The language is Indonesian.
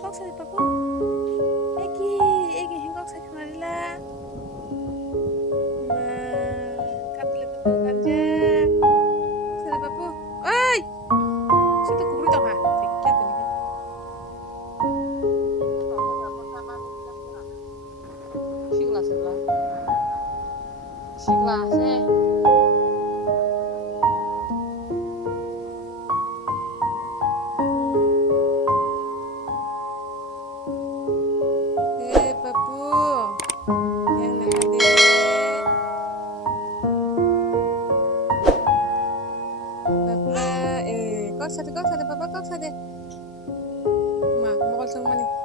kok sa papu. Egi hengkok sa kanarila. Kapila tu kerja. Sa papu. Oi! Situ kubur tau ha. Tiket ini. Sigla sebelah. Sigla se. Papu. Yang nak ada. Papula kok sa papa kok sa de. Ma, mau call sama ni.